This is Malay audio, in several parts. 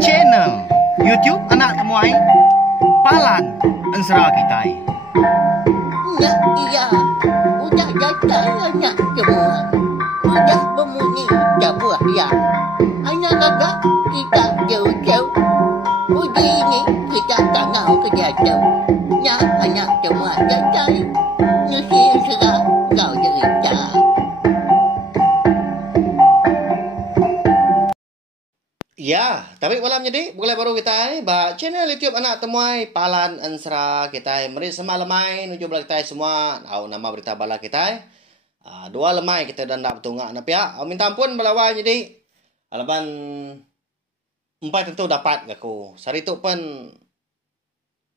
channel YouTube anak temuai Palan Ensra kita. Ya, iya. Udah datang anak semua. Udah berbunyi sebuah ya. Anak kakak kita jauh-jauh. Uji ini kita tak mau kejatuh. Ya, anak semua datang. Nusi serah kau cerita. Ya, tapi malam jadi boleh baru kita ba channel YouTube anak temuai Palan Ensra kita meri semalam main nuju bala kita semua tahu nama berita bala kita. Dua lemai kita dan dak betungak na pihak. Minta ampun balawan jadi alaban empat tentu dapat gaku. Sari tu pun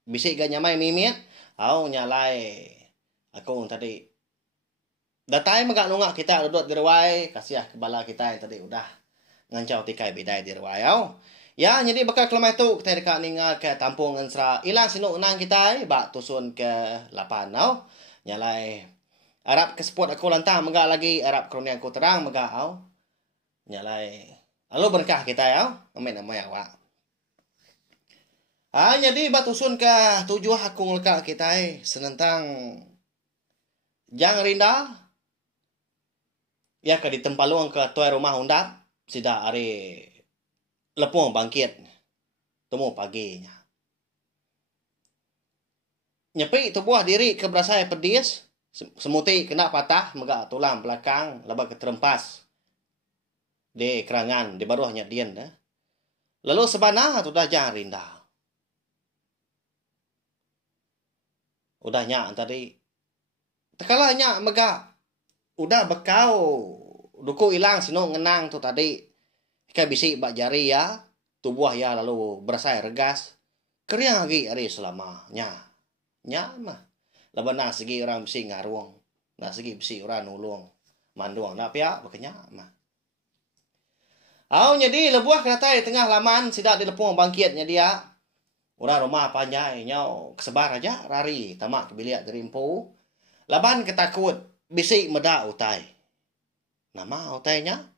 bisik ga nyamai mimit. Au nyalai aku tadi. Datai magak nungak kita duduk dirwai kasiah ke bala kita yang tadi udah ngancau tikai bidai di rwayau. Ya, jadi bakal kelemah tu kita dekat ningal ke Tampung Ensra. Ilang sinuk nang kita bak tusun ke 8 nau. Nyalai Arab ke sport aku lantang megak lagi Arab kroni aku terang megak au. Nyalai alo berkah kita ya. Amin nama ya awak. Jadi bak tusun ke 7 aku ngelka kita senentang jang rinda. Ya ke di tempaluang ke tuai rumah undap. Sida hari lepung bangkit temu paginya nyepi tubuh diri ke berasai pedis semuti kena patah megak tulang belakang laba keterempas di kerangan di baruhnya dian dah lalu sebana tu dah jang rinda udahnya tadi tekalanya megak udah bekau duku ilang sino ngenang tu tadi ka bisi bak jari ya tubuh ya lalu berasa regas keriang lagi hari selamanya nya mah labana segi orang bisi ngaruang na segi bisi orang nulung manduang na pia bakanya mah au jadi lebuah keratai tengah laman sidak di lepung bangkitnya dia orang rumah panjai nyau kesebar aja rari tamak ke bilik dari empu laban ketakut bisi meda utai nama otainya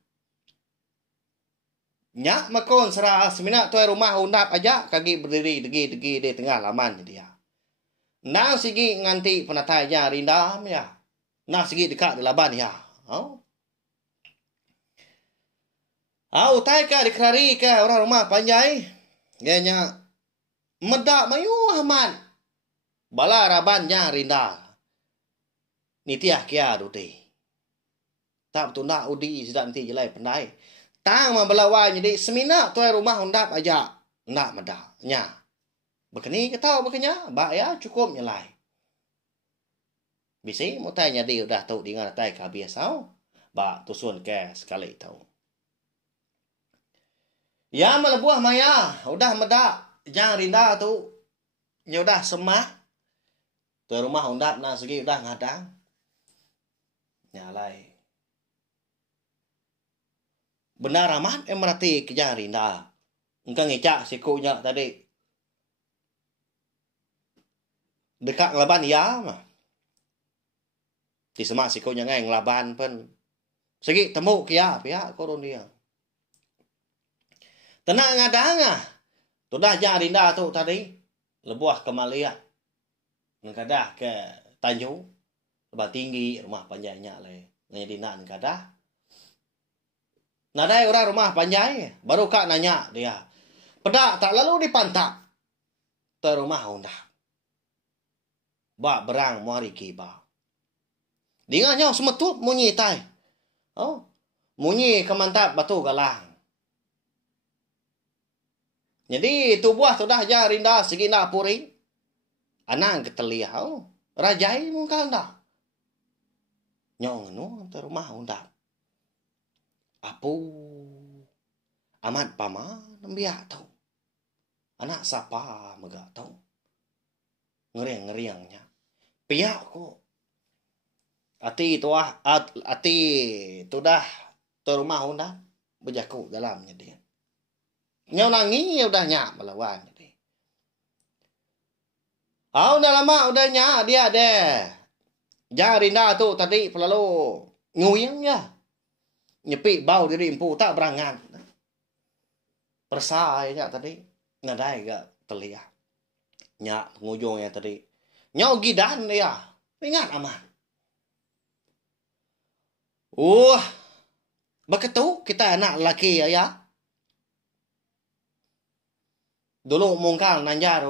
nya makon serah semina tuai rumah undap aja kaki berdiri degi di tengah laman dia nang sigi nganti penatainya rindam ya nah sigi dekat di laban ya utai ka dikerari ka orang rumah panjai ganya medak mayu aman bala rabannya rinda nitiah kia dute tak betul nak udi sudah nanti jelai pandai. Tang membelawan jadi semina tuai rumah undap aja nak medaknya. Begini kita begenya, bak ya cukup nyelai. Bisi mutainya dia udah tahu dengan tai kabiasa. Bak tusun ke sekali tahu. Ya melebuah maya, udah medak jangan rinda tu. Ya udah semah. Tuai rumah undap nak segi udah ngadang. Nyalai. Benar amat merati kejar rinda. Engkau ngecak sikunya tadi. Dekat ngelaban ya mah. Di semak sikunya ngai ngelaban pun. Segi temu kia pihak korun dia. Tenang ngadang ah. Tu dah jar rinda tu tadi. Lebuah ke Malia. Ngkadah ke Tanjung. Lebah tinggi rumah panjangnya le. Ngedinan kadah. Nadai orang rumah panjai, baru kak nanya dia. Pedak tak lalu dipantak. Te rumah undah. Bak berang muari kiba. Dinganya semetut munyi tai. Oh, munyi kemantap batu galang. Jadi tubuh sudah aja rinda segi nak puri. Anang keteliah. Oh, rajai mungkal dah. Nyong nu te rumah undah. Apu amat pama nembiak tau. Anak siapa megak tau. Ngeriang-ngeriangnya. Piak kok. Ati tu dah tu rumah unda berjaku dalamnya dia. Nyau nangi udah nyak melawan jadi. Udah lama udah nyak dia deh. Jangan rinda tu tadi pelalu nguyang ya. Nyepi bau diri empu tak berangan. persaya tadi ngadai gak telia. Nya pengujungnya tadi. Nyau gidan dia. Ingat aman. Begitu kita anak laki ya. Dulu mungkal nanjar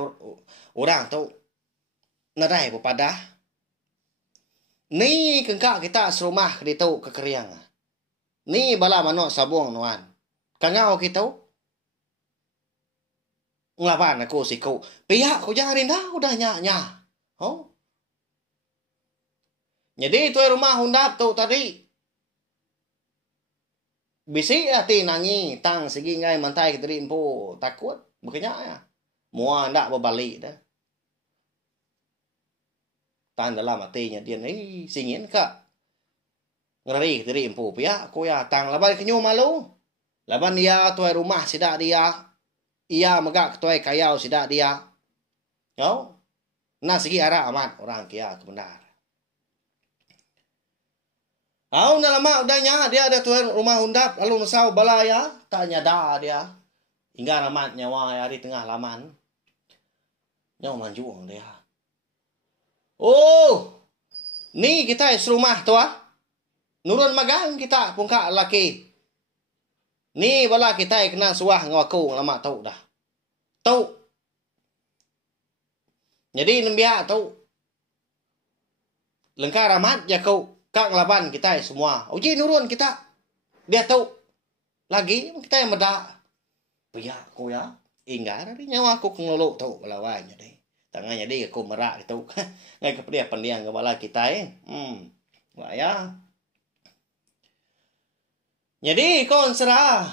orang tu nadai pada. Ni kengkak kita serumah di tu kekeriang. Ni bala mano sabung nuan. Kangau kita ngelapan aku siku. Pihak ko jangan rindah udah nya. Oh. Jadi tu rumah hundap tu tadi. Bisi hati nangi tang segi ngai mantai kita rimpo takut bukannya ya. Mua ndak berbalik dah. Tan dalam hatinya dia ni singin kak. Ngeri kita rimpo pihak ko ya tang laban kenyu malu. Laban dia tu rumah sidak dia. Ia megak ketuai kayau sidak dia. Yo. Nah segi arah amat orang kia kebenar. Au dah lama udahnya dia ada tuan rumah hundap lalu mesau balaya tak nyada dia. Hingga ramat nyawa ya di tengah laman. Nyawa manjuang dia. Oh. Ni kita serumah tu ah. Nurun magang kita pungkak laki. Ni bala kita kena suah ngaku lama tahu dah. Tahu. Jadi nembiak tahu. Lengkar amat ya kau kak laban kita semua. Uji nurun kita. Dia tahu. Lagi kita yang medak. Ya aku ya. Ingat hari nyawa aku ngeluluk tahu balawannya deh. Tangannya dia aku merak itu. Ngai kepada pendiang kepala kita Wah ya. Jadi kon serah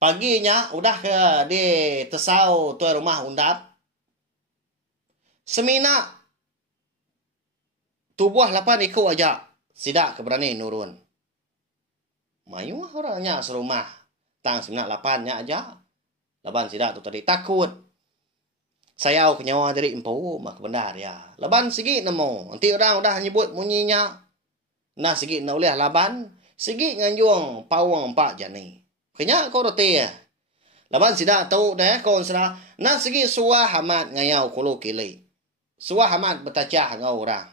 paginya udah ke di tesau tuan rumah undap. Semina tubuh 8 ikut aja. Sidak keberani nurun. Mayu orangnya serumah. Tang semina 8-nya aja. 8 sidak tu tadi takut. Sayau kenyawa dari empu mak benar ya. Laban sigi nemu. Nanti orang udah nyebut munyinya. Nah sigi na ulih laban. Sigi nganjuang pawang 4 jani. Kenya kau roti ya. Laban sidak tahu dah kau serah. Nah sigi suah hamat ngayau kulu kili. Suah hamat betacah ngau orang.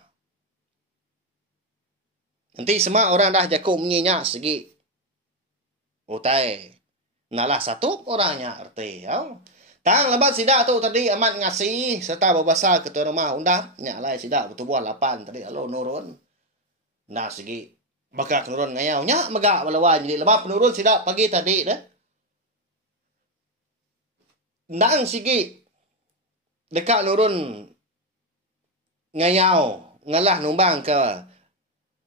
Nanti semua orang dah jakum menyinya segi. Utai. Nalah satu orangnya arti. Ya. Tang lebat sidak tu tadi amat ngasih. Serta berbahasa ketua rumah undap. Nyalai sidak betul buah 8 tadi. Lalu nurun. Nah segi. Bakal nurun ngayau. Nyak megak balawan. Jadi lebat penurun sidak pagi tadi dah. Nang segi. Dekat nurun. Ngayau. Ngalah numbang ke.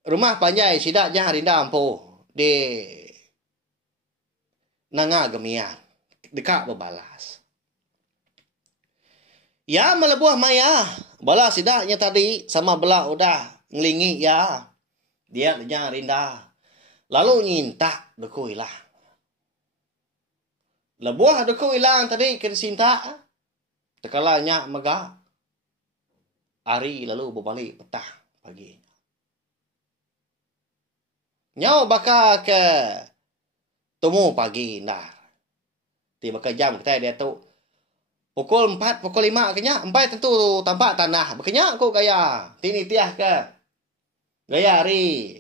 Rumah panjai sidak jangan rinda ampuh di Nanga Gemian. Dekat berbalas. Ya melebuah maya. Bala sidaknya tadi sama bela udah ngelingi ya. Dia jangan rinda. Lalu nyinta deku hilang. Lebuah deku hilang tadi kena sinta. Tekalanya megah. Hari lalu berbalik petang pagi. Nyau bakal ke temu pagi ndar. Tiba ke jam kita dia tu pukul 4, pukul 5 kenya. 4 tentu tampak tanah. Bekenya aku gaya. Tini tiah ke. Gaya hari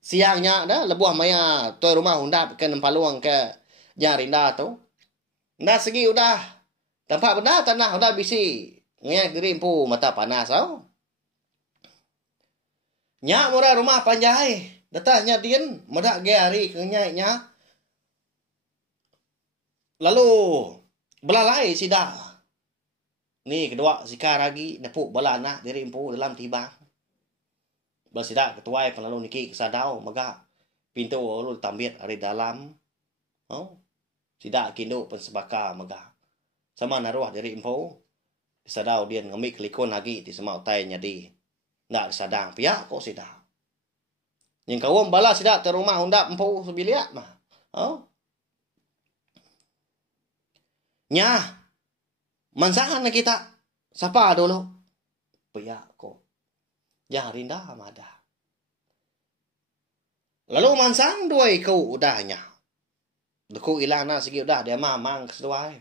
siangnya dah lebuah maya tuan rumah hundap ke nempaluang ke Jarinda tu. Nda segi udah tampak benda tanah udah bisi. Ngai diri empu mata panas tau. Nya murah rumah panjai. Datanya dien medak ge hari kenyainya. Lalu belalai sida. Ni kedua sika lagi nepuk bala anak diri empu dalam tibang. Bala sida ketuai lalu niki kesadau mega pintu ulul tambit hari dalam. Oh. Sida kindo pensebaka mega. Sama naruah diri empu. Kesadau dia ngemik kelikon lagi di semau tai nyadi. Ndak sadang pihak kok sida. Yang kau bala sidak terumah undap empu sebiliat mah. Oh. Nya. Mansahan na kita. Siapa dulu? Pia ko. Yang rinda mada. Lalu mansang dua kau udahnya. Duku ilang na sige udah dia mamang keseduai.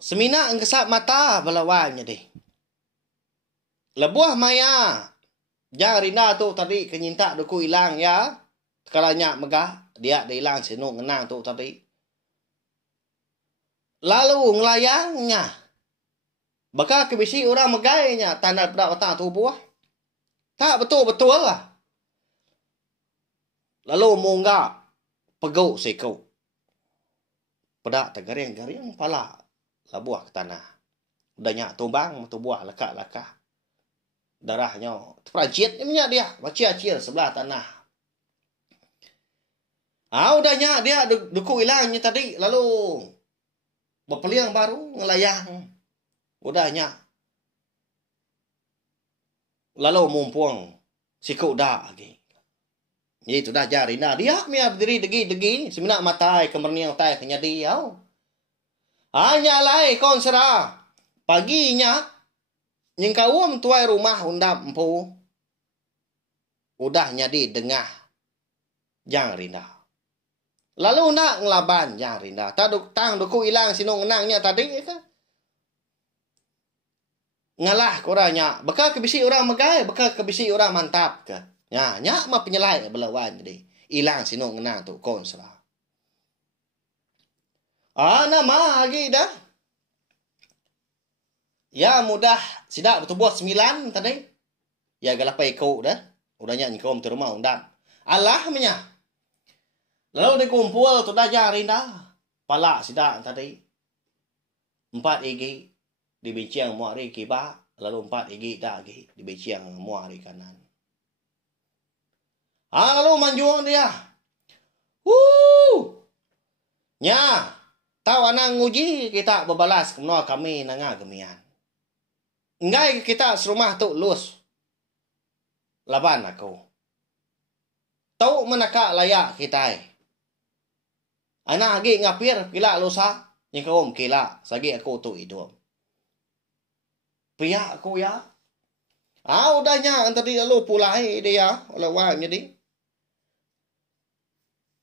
Semina ang kesap mata belawanya deh. Lebuah maya. Jangan rinda tu tadi kenyinta duku ilang ya. Kalanya megah dia ilang sinu ngenang tu tadi. Lalu ngelayangnya. Baka kebisi orang megainya tanda pada otak tu buah. Tak betul-betul lah. Lalu munggah pegau sekau. Pedak tergaring-garing pala labuah ke tanah. Udahnya tumbang tu buah lekak-lekak. Darahnya terperajit punya dia. Macir-acir sebelah tanah. Udahnya dia duku hilangnya tadi. Lalu berpeliang baru ngelayang. Udahnya. Lalu mumpung sikau dah lagi. Itu dah jari dah. Dia mia berdiri degi-degi. Semenak matai kemerniang tai kenya diau. Hanya lai konsera. Paginya. Nyingkawum tuai rumah undam empu. Udahnya di dengah. Jang rinda. Lalu nak ngelaban jang rinda. Tang duku hilang sinong enangnya tadi ke? Ngalah koranya. Bekal kebisi orang megai. Bekal kebisi orang mantap ke? Ya, nyak mah penyelai belawan jadi. Hilang sinong enang tu konsera. Nama lagi dah. Ya mudah sidak betul buat 9 tadi. Ya galapai kau dah. Udahnya nyingkom tu rumah undang. Allah menya. Lalu dikumpul tu dah jari dah. Pala sidak tadi. 4 igi dibincang muari kiba. Lalu 4 igi dah lagi dibincang muari kanan. Lalu manjuang dia. Nya. Tahu anang nguji kita berbalas kemenua kami nangah gemian. Ngai kita serumah tu lus. Laban aku. Tahu menaka layak kita. Anak lagi ngapir kila lusa. Yang kau kila. Sagi aku tu hidup. Pihak aku ya. Udahnya tadi lalu pulai dia. Lawan jadi.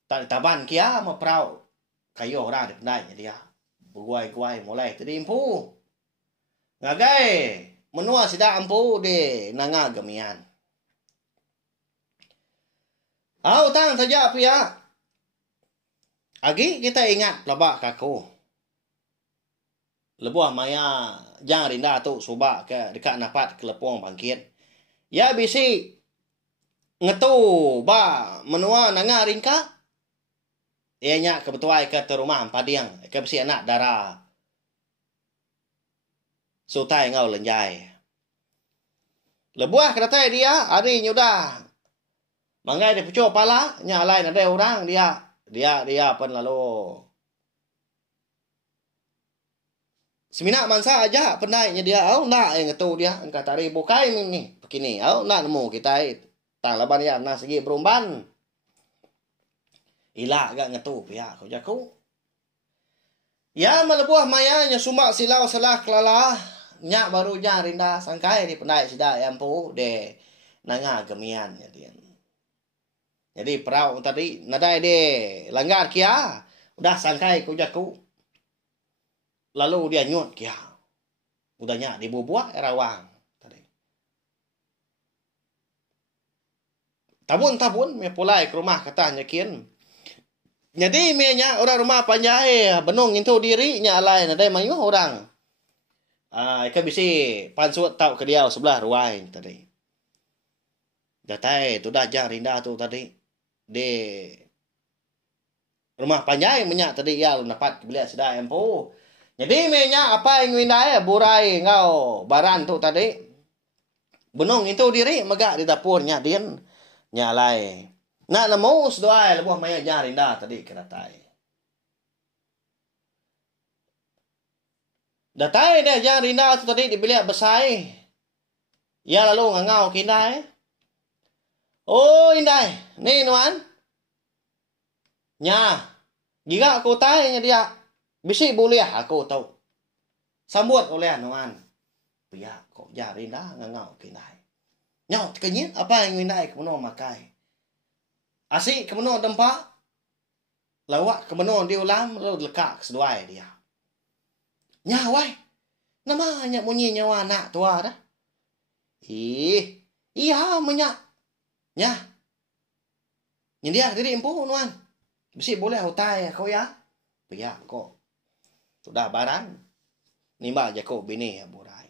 Tak taban kia maprau. Kayo orang di pendai dia. Berguai-guai mulai tadi impu. Ngagai. Menua sidak ampu di nanga gemian. Tang saja pihak. Agi kita ingat labak kaku. Lebuah maya jang rinda tu subak ke dekat napat kelepong bangkit. Ya bisi ngetu ba menua nanga ringka. Ianya kebetuai ke rumah padiang ke bisi anak darah. Sutai ngau lenjai. Lebuah kata dia hari nyudah. Mangai dia pucuk pala nyalai ada orang dia pun lalu. Semina mansa aja pendainya dia nak yang ngetu dia angkat tari bukai ni begini nak nemu kita tang laban ya na segi berumban. Ila agak ngetu pihak kau jaku. Ya melebuah mayanya sumak silau salah kelala. Nyak baru jang rinda sangkai di pendai sida empu de nanga gemian jadi perau tadi nadai de langgar kia udah sangkai ku jaku lalu dia nyut kia udahnya dibubuak erawang tadi tabun me pulai ke rumah katanya kian jadi me nya orang rumah panjai benung itu diri nya lain nadai mayu orang ikan bisi pansut tau ke dia sebelah ruai tadi. Datai tu dah jang rinda tu tadi. Di rumah panjai menyak tadi ya lu dapat beli sedai empu. Jadi menya apa yang windai burai ngau baran tu tadi. Benung itu diri megak di dapurnya din nyalai. Nak nemu sedoai lebuh maya jang rinda tadi ke datai. Datai dia jang rinda tu tadi dibeli besai. Ya lalu ngangau kindai. Indai. Ni nuan. Nya. Jika aku tanya dia. Bisi boleh aku tahu. Sambut oleh nuan. Pia kok jang rinda ngangau kindai. Nyau kenyit apa yang windai kemuno makai. Asik kemeno dempa. Lawak kemeno di ulam lalu lekak keseduai dia. Nya wai. Namanya munyi nyawa anak tua dah. Iya menyak. Nya. Nyendia diri empu nuan. Besi boleh hutai kau ya. Pia kok. Sudah baran. Nimba aja kau bini ya borai.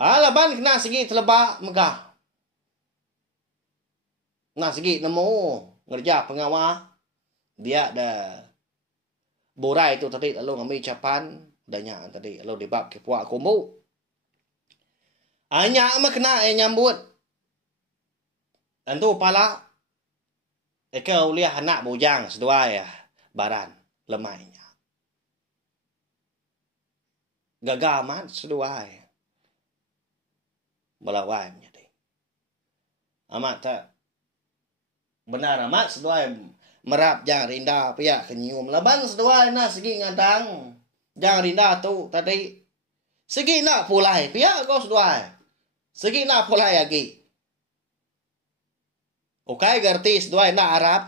Laban kena segi telebak megah. Nah segi nemu ngerja pengawal. Dia ada borai itu tadi lalu ngambil capan. Danya tadi lalu dibab ke puak kumbu. Hanya mah kena nyambut. Tentu pala. Eka uliah anak bujang sedua ya. Baran lemainya. Gagal amat sedua ya. Melawai menjadi. Amat tak. Benar amat sedua ya. Merap jangan rinda pihak kenyum. Laban sedua na segi ngadang. Jangan rinda tu tadi. Segi nak pulai pihak kau sedua. Segi nak pulai lagi. Okay gerti sedua nak Arab.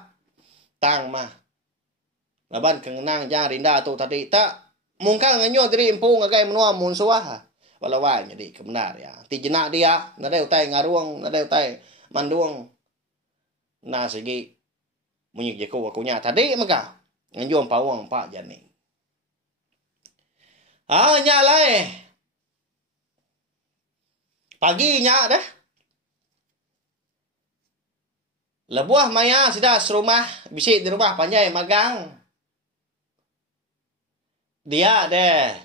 Tang mah. Laban kenang jangan rinda tu tadi. Tak. Mungkin nganyo diri empung agai menua munsuah. Walawai jadi kebenar ya. Ti jenak dia. Nadai utai ngaruang. Nadai utai manduang. Nah segi. Munyik jaku wakunya. Tadi maka. Nganyo pawang pak jani. Nyalai. Pagi nyak dah. Lebuah maya sudah serumah. Bisik di rumah panjai magang. Dia deh.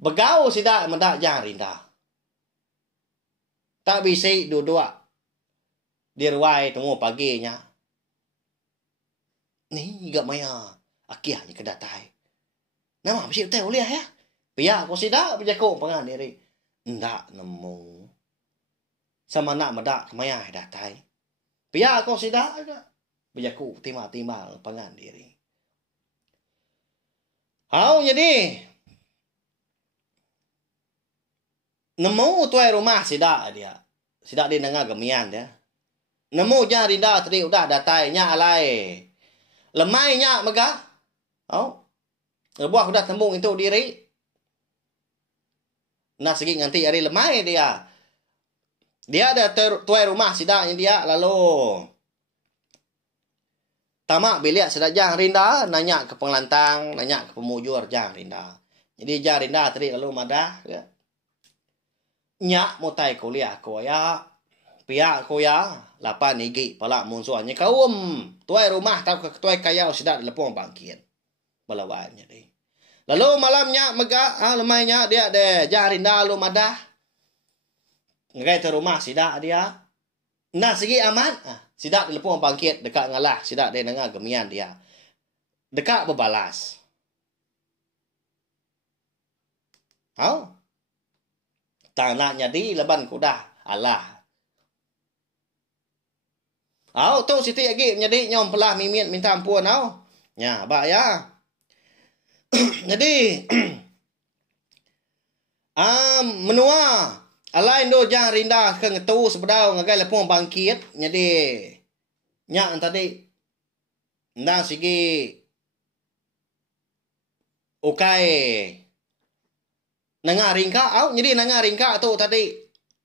Begau sidak mendak jangan rinda. Tak bisik dua-dua. Di ruai tunggu paginya. Ni gak maya. Akiahnya kedatai. Nama bisik betul boleh ya. Pihak aku sidak berjakuk pengan diri. Ndak nemu. Sama nak medak kemaya datai. Pihak aku sidak agak. Berjakuk timbal-timbal pengan diri. Jadi. Nemu tuai rumah sidak dia. Sidak dia dengar gemian dia. Nemu jangan rinda tadi udah datainya alai. Lemainya megah. Buah udah tembung itu diri. Nah segi nganti hari lemai dia. Dia ada tuai rumah sidaknya dia lalu. Tamak bilik sidak jangan rinda. Nanya ke pengelantang. Nanya ke pemujur jangan rinda. Jadi jangan rinda tadi lalu madah. Nyak mutai kuliah ko ya. Pihak ko ya. 8 igi pala munsuannya kaum. Tuai rumah tahu ke tuai kaya sidak lepung bangkit. Melawai jadi. Lalu malamnya megah lemainya dia deh jangan rinda lu madah. Ngai ke rumah sidak dia. Nah segi aman. Sidak di lepung bangkit dekat ngalah. Sidak dia dengar gemian dia. Dekat berbalas. Tak nak jadi leban kuda. Allah. Tu Siti lagi menjadi nyom pelah mimin minta ampun. Ya, bak ya. Jadi. Menua. Alain do jangan rindah ke ngetu sebedau ngagai lepung bangkit. Jadi. Nyak tadi. Nang sigi. Okay. Nangah ringka. Jadi nangah ringka tu tadi.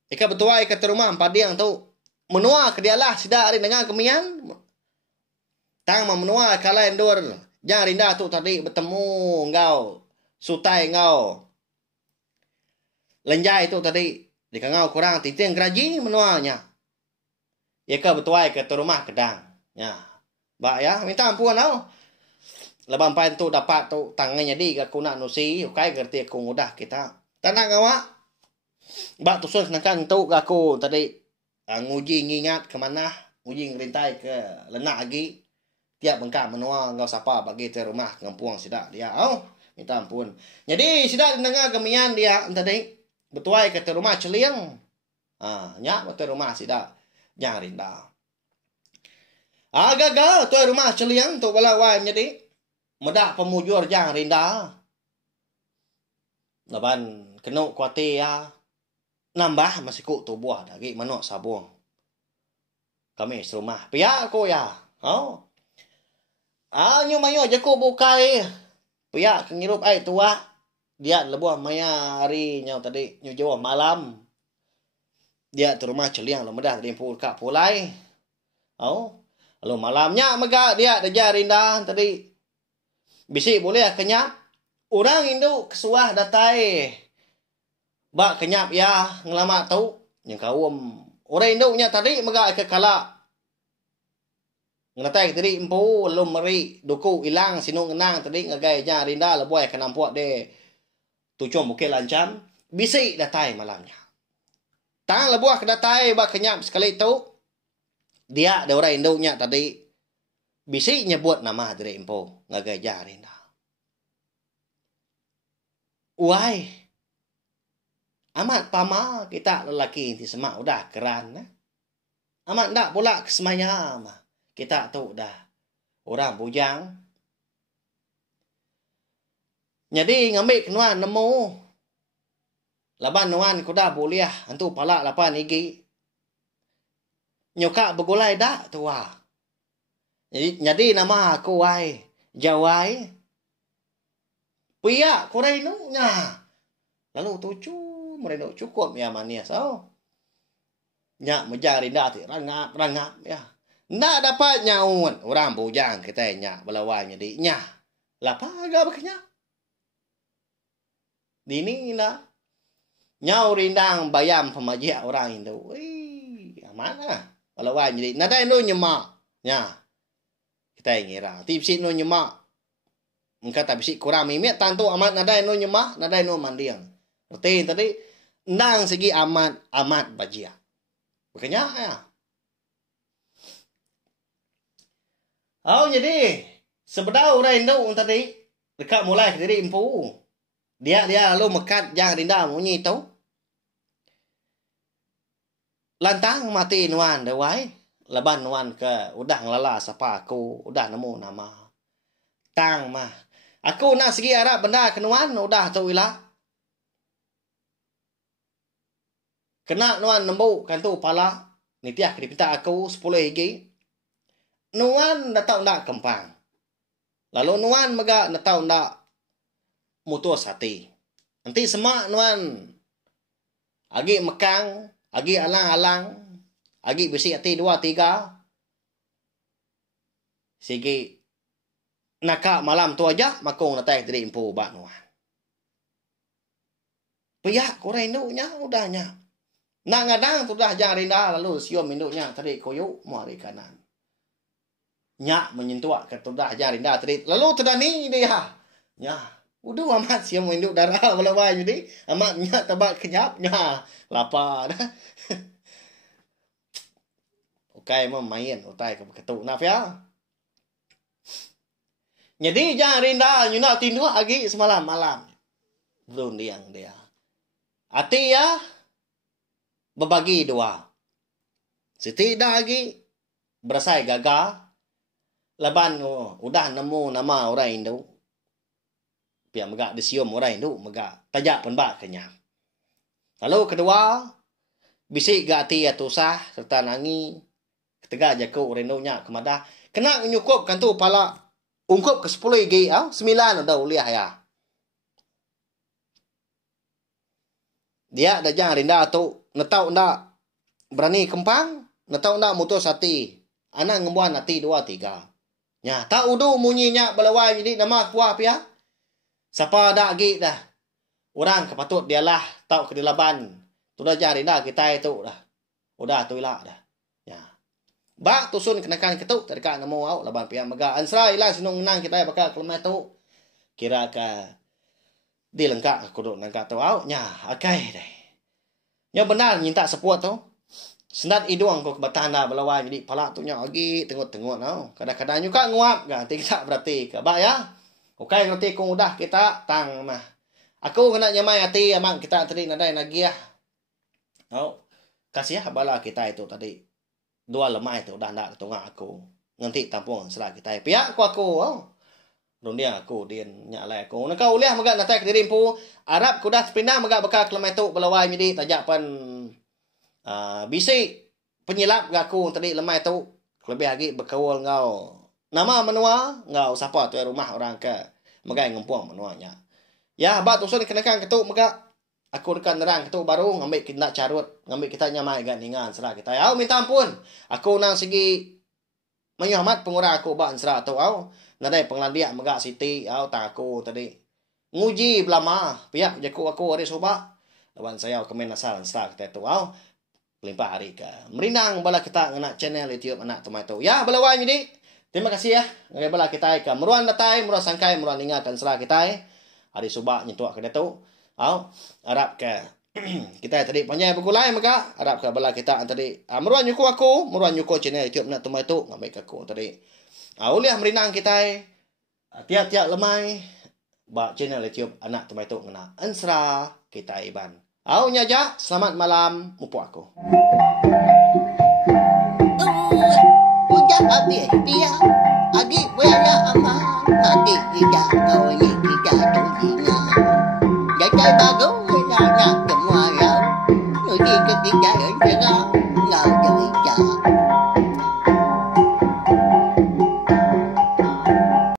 Ika betuai ke rumah padiang tu. Menua ke dialah sidak hari nangah kemian. Tang menua kala endur. Jangan rindah tu tadi bertemu engkau. Sutai engkau. Lenjai tu tadi. Di kangau kurang titing keraji menuanya. Ika betuai ke rumah kedang. Ya. Bak ya. Minta ampun Leban pain tu dapat tu tangannya di aku nak nusi. Ukai gerti aku mudah kita. Tanang awak. Bak tu sun kenakan tu aku tadi. Nguji ngingat ke mana. Nguji ngerintai ke lenak lagi. Tiap bengkak menua. Ngau siapa bagi te rumah. Ngampuang sidak dia. Minta ampun. Jadi sidak dengar gemian dia. Tadi. Betuai ke te rumah celiang. Nyak te rumah sidak. Jangan rinda. Gagal. Tuai rumah celiang. Tu bala wai menjadi. Medak pemujur jangan rinda. Laban kena kuati ya. Nambah masih kuk tu buah lagi manuk sabung. Kami serumah. Pihak aku ya. Oh. Nyo mayo aja ko bukai. Pihak ngirup ai tua. Dia lebuah maya hari nyo tadi nyo Jawa malam. Dia tu rumah celiang lo medah tadi pul kak pulai. Oh. Lalu malamnya mega dia deja rindah tadi. Bisi boleh kenyap. Orang Indo kesuah datai. Ba kenyap ya ngelama tau. Yang kawum. Orang Indo nya tadi mega ke kala. Ngatai tadi empu lum meri duku ilang sinung ngenang tadi ngagai nya rinda lebuai kenampuak de tucum bukit lancam bisi datai malamnya. Tang lebuah ke datai ba kenyap sekali tu dia ada orang Indo nya tadi bisi nyebut nama dari empu ngagai nya rinda. Wai amat pama kita lelaki inti semak udah keran. Amat ndak pula kesemaya mah. Kita tu dah orang bujang. Jadi ngambil kenuan nemu. Laban nuan kuda boleh antu palak lapan igi. Nyoka begulai dak tua. Jadi nama aku wai Jawai. Pia koreno nya. Lalu tucu mereno cukup ya mania sao. Nya mejar rinda ti rangap ya. Ndak dapat nyaun orang bujang kita nya belawanya di nya. Lapa agak beknya. Dini na. Nyau rindang bayam pemajia orang Indo. Mana? Belawanya di. Nada Indo nyemak. Nya. Kita ngira. Tipsi no nyemak. Engkau tak bisi kurang mimik tantu amat nada Indo nyemak, nada Indo mandiang. Berarti tadi ndang segi amat bajia. Beknya ya. Oh jadi sebenarnya orang Indo tadi dekat mulai dari empu. Dia lalu mekat jang rinda munyi tu. Lantang mati nuan dewai. Leban nuan ke udah ngelala sapa aku, udah nemu nama. Tang mah. Aku nak segi arah benda kenuan udah tu ilah. Kena nuan nemu kan tu pala. Nitiah dipinta aku 10 higi. Nuan natau ndak kempang. Lalu nuan mega natau ndak mutus hati. Nanti semak nuan agi mekang, agi alang-alang, agi besi hati 2 3. Sigi nakak malam tu aja makong natai dari impu bak nuan. Piyak korang induknya udahnya. Nak ngadang tu dah jang rinda lalu siom induknya tadi koyuk muari kanan. Nyak menyentuh ke tu dah jang rinda tadi lalu tedani dia. Nya udah amat siom induk darah belawai jadi amat nyak tebak kenyap nya lapar dah. Okey mau main utai ke ketuk naf ya. Jadi jang rinda nyuna tindu agi semalam malam. Belum dia. Hati ya berbagi 2. Siti dah lagi berasai gagal. Laban udah nemu nama orang Indo. Pihak megak disium orang Indo megak tajak penbak kenyang. Lalu kedua bisik gati atau sah serta nangi ketega jaku orang Indo nya kemadah kena menyukup kan tu pala ungkup ke 10 lagi 9 udah uliah ya. Dia dah jang rinda tu netau ndak berani kempang, netau ndak mutus hati. Anak ngembuan hati 2 3. Nya tak udu munyinya belawai jadi nama kuah pia. Siapa dak gi dah. Orang kepatut dialah tau kedilaban. Tu dah jang rinda kita itu dah. Udah tu ilah dah. Ya. Bak tusun kenakan ketuk terdekat nemu au laban pia mega ansra ilah senung nang kita bakal kelmai tu. Kira ka di lengkap kudu nangka tu au nya akai deh. Nya benar minta support tu. Sendat idung ko kebatan dah belawai jadi pala tu nya agi tengok-tengok tau. Kadang-kadang juga nguap ga tidak berarti ke ba ya. Okey nanti kung udah kita tang mah. Aku kena nyamai hati amang kita tadi nadai lagi ya. Oh. Kasih ya bala kita itu tadi. 2 lemah itu udah ndak tengah aku. Nanti tampung serah kita. Pihak aku oh. Dunia aku dia nyalai aku. Nak kau lihat megak natai ke dirimpu. Arab kuda sepindah megak bekal kilometer belawai jadi tajak pan bisi penyilap gaku tadi lemai tu lebih lagi berkawal ngau nama menua ngau siapa tu rumah orang ke magai ngempuang menuanya ya bat usul dikenakan ketuk maka aku dekat nerang ketuk baru ngambil kita carut ngambil kita nyamai gan ningan serah kita au minta ampun aku nang segi menyahmat pengurang aku bak serah tu au nadai penglandia megak siti au tak aku tadi nguji belama pihak jaku aku hari soba lawan saya komen asal serah kita tu au limpah hari ke merindang bala kita ngena channel YouTube anak tomato ya balawan jadi terima kasih ya ngai bala kita ke meruan datai meruan sangkai meruan ingatan serah kita hari soba nyentuak ke tu au harap ke kita tadi panjang bergulai maka harap ke bala kita tadi meruan nyuku aku meruan nyuku channel YouTube anak tomato ngambil ke aku tadi uliah merindang kita tiap-tiap lemai ba channel YouTube anak tomato ngena ansra kita iban au nyaja selamat malam mupu aku Udah habis dia adik bela aman adik tidak kau ini tidak tulinya jadi bagus nak semua ya nanti ketika